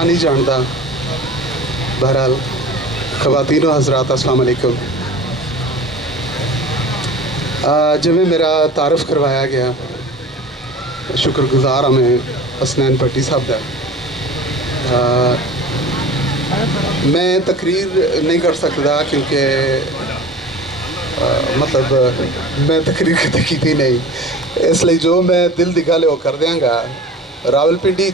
ना नहीं जानता। बहरहाल ख़वातीन व हज़रात अस्सलाम वालेकुम। जिमें मेरा तारफ़ करवाया गया, शुक्रगुजार हमें हसनैन भट्टी साहब का। मैं तकरीर नहीं कर सकता क्योंकि मतलब मैं तकरीर कदे की नहीं, इसलिए जो मैं दिल दी गल कर देंगा। रावलपिंडी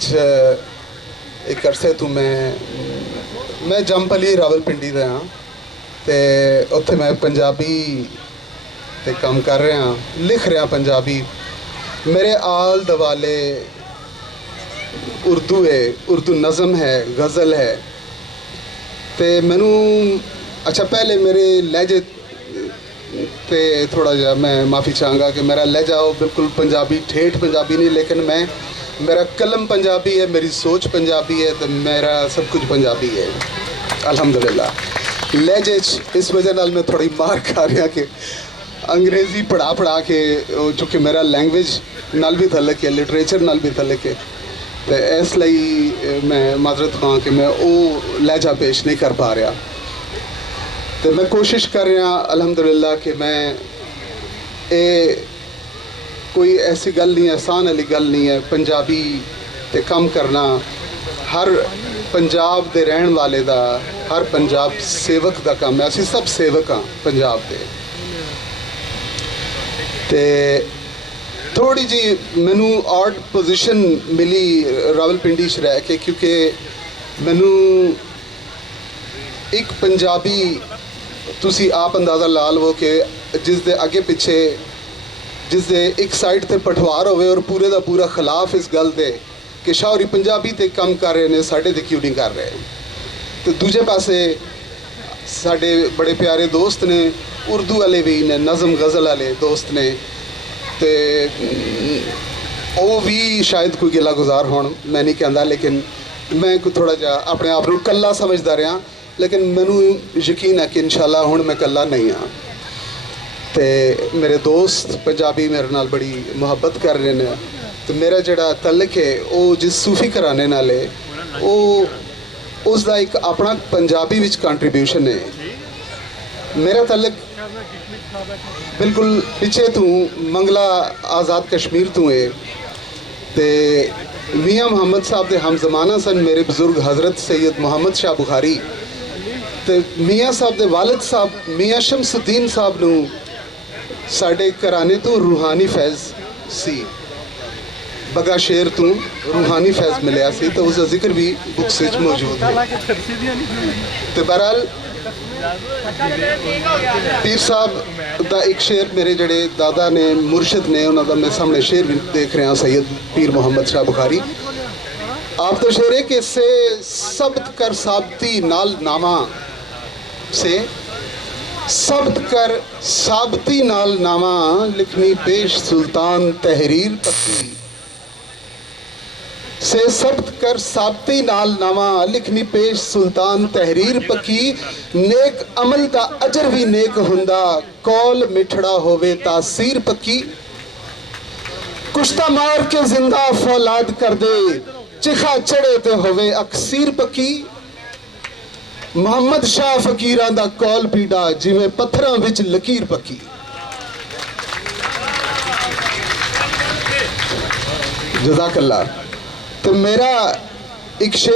एक अरसे तो मैं जंपली रावलपिंडी का हाँ, तो उत्थे मैं पंजाबी ते काम कर रहा, लिख रहा पंजाबी। मेरे आल दवाले उर्दू है, उर्दू नज़म है, गज़ल है। तो मैनू अच्छा पहले मेरे लहजे ते थोड़ा जा मैं माफ़ी चाहूँगा कि मेरा लहजा वो बिल्कुल पंजाबी ठेठ पंजाबी नहीं, लेकिन मेरा कलम पंजाबी है, मेरी सोच पंजाबी है, तो मेरा सब कुछ पंजाबी है अल्हम्दुलिल्लाह। लहजे इस वजह नाल मैं थोड़ी मार खा रहा कि अंग्रेज़ी पढ़ा के, चूँकि मेरा लैंग्वेज नाल भी तलक है, लिटरेचर नाल भी तलक है, तो इसलिए मैं माजरत खां कि मैं वो लहजा पेश नहीं कर पा रहा। तो मैं कोशिश कर रहा अल्हम्दुलिल्लाह कि मैं कोई ऐसी गल नहीं, आसान वाली गल नहीं है। पंजाबी ते कम करना हर पंजाब दे रहन वाले दा, हर पंजाब सेवक दा काम है। असीं सब सेवक हाँ पंजाब दे। ते थोड़ी जी मैनू ऑड पोजिशन मिली रावलपिंडी च रह के, क्योंकि मैनू एक पंजाबी तुसी आप अंदाज़ा ला लो कि जिस दे अगे पिछे जिस दे एक साइड ते पठवार होवे और पूरे दा पूरा खिलाफ इस गल दे कि शाहरी पंजाबी ते कम कर रहे ने, साढ़े ते क्यों नहीं कर रहे। तो दूजे पासे साढ़े बड़े प्यारे दोस्त ने उर्दू वाले भी ने, नज़म गज़ल वाले दोस्त ने, तो वो भी शायद कोई गिला गुजार होन, मैं नहीं कहता, लेकिन मैं कोई थोड़ा जा अपने आप को कल्ला समझदा रहा। लेकिन मैनू यकीन है कि इंशाल्लाह हुण मैं कल्ला नहीं हाँ। तो मेरे दोस्त पंजाबी मेरे नाल बड़ी मुहब्बत कर रहे हैं। तो मेरा जिहड़ा तल्लक है वो जिस सूफी घराने नाल है, वो उसका एक अपना पंजाबी विच कंट्रीब्यूशन है। मेरा तल्लक बिल्कुल पिछे तू मंगला आज़ाद कश्मीर तू है। तो मियाँ मुहम्मद साहब के हम जमाना सन मेरे बुजुर्ग हज़रत सैयद मुहम्मद शाह बुखारी। तो मियाँ साहब के वालिद साहब मियाँ शमसुद्दीन साहब नू साढ़े घराने तो रूहानी फैज़ सी, बगा शेर तो रूहानी फैज़ मिलया सी, तो उसका जिक्र भी बुक्स विच मौजूद है। तो बहरहाल पीर साहब का एक शेर मेरे जड़े दादा ने मुर्शिद ने उन्होंने मैं सामने शेर भी देख रहा सैयद पीर मुहम्मद शाह बुखारी। आप तो शेर है कि से सब्त कर साबती नाल नामा, से सब्त कर साबती नाल नामा, लिखनी पेश सुल्तान तहरीर पक्की। से सब्त कर साबती नाल नामा, लिखनी पेश सुल्तान तहरीर पक्की। नेक अमल दा अजर भी नेक हुंदा, कौल मिठड़ा होवे तासीर पक्की। कुश्ता मार के जिंदा फौलाद कर दे, चिखा चढ़े ते होवे अक्सीर पक्की। मुहम्मद शाह फकीरां दा कौल पीड़ा, जिवें पत्थरां विच लकीर पक्की। जज़ाकल्लाह। तो मेरा एक शेर